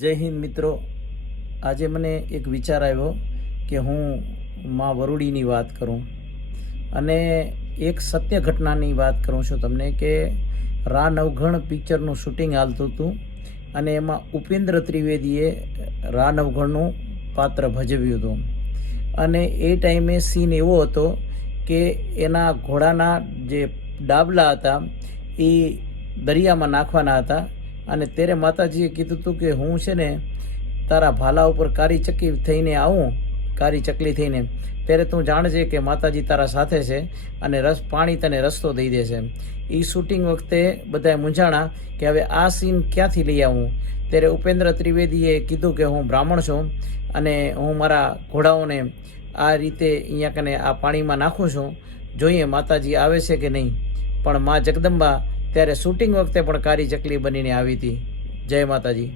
જય હિન્દ મિત્રો, આજે મને એક વિચાર આવ્યો કે હું માં વરુડીની વાત કરું અને એક સત્ય ઘટનાની વાત કરું છું તમને કે રા નવઘણ પિક્ચરનું શૂટિંગ હાલતું હતું અને એમાં ઉપેન્દ્ર ત્રિવેદીએ રા નવઘણનું પાત્ર ભજવ્યું હતું અને એ ટાઈમે સીન એવો હતો કે એના ઘોડાના જે ડાબલા હતા એ દરિયામાં નાખવાના હતા અને ત્યારે માતાજીએ કીધું હતું કે હું છે ને તારા ભાલા ઉપર કારી ચકી થઈને આવું, કારી ચકલી થઈને, ત્યારે તું જાણજે કે માતાજી તારા સાથે છે અને પાણી તને રસ્તો દઈ દેશે. એ શૂટિંગ વખતે બધાએ મૂંઝાણા કે હવે આ સીન ક્યાંથી લઈ આવું. ત્યારે ઉપેન્દ્ર ત્રિવેદીએ કીધું કે હું બ્રાહ્મણ છું અને હું મારા ઘોડાઓને આ રીતે અહીંયા કને આ પાણીમાં નાખું છું, જોઈએ માતાજી આવે છે કે નહીં. પણ મા જગદંબા ત્યારે શૂટિંગ વખતે પણ કારી ચકલી બનીને આવી હતી. જય માતાજી.